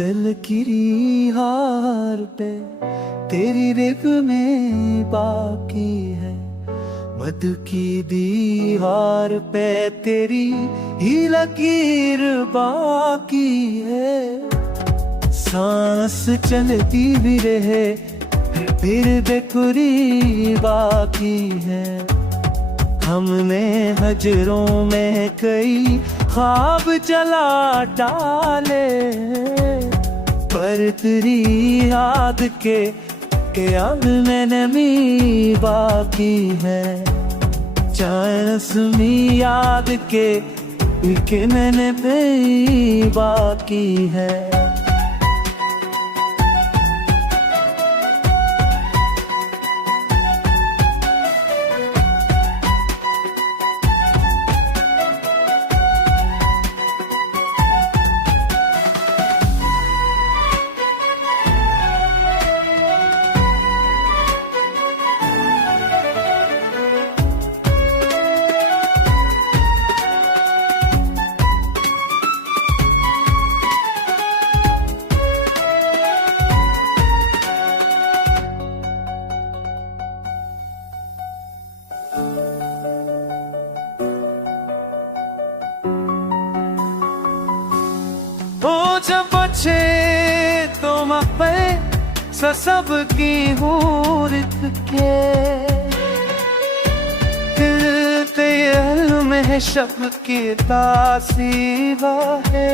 दिल की हार पे तेरी रिप में बाकी है, मद की दीवार पे तेरी ही लकीर बाकी है। सांस चलती भी रहे फिर बेकुरी बाकी है। हमने हजरों में कई ख्वाब जला डाले, पर तेरी याद के अब में नमी बाकी है। चासमी याद के मैंने भी बाकी है। जब बचे तो मैं सबकी हूरत के दिल तेल में शब की तासीर है।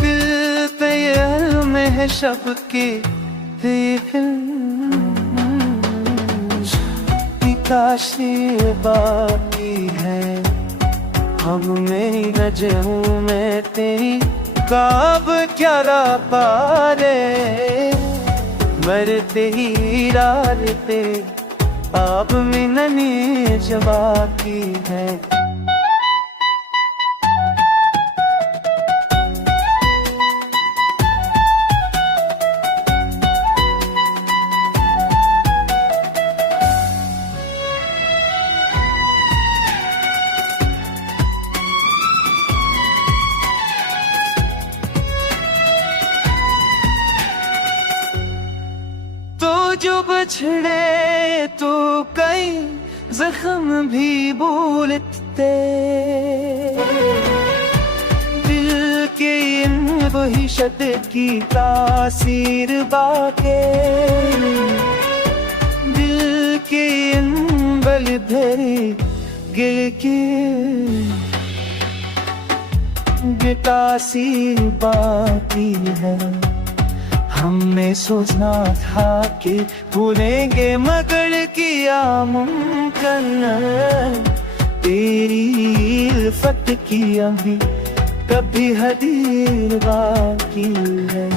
दिल तेल में शब की तासीर बाकी है। अब मेरी नजरों में तेरी काब क्या पारे, मरते ही राते अब में ननी जबाकी है। जो बछड़े तो कई जख्म भी भूलते, दिल के इन वहिशत की तासीर बाके, दिल के इन बल धरे गिल के तासीर बाकी है। हमने सोचना था कि भूलेंगे मगर किया मुमकिन, तेरी इल्फत की अभी कभी हदीर बाकी है।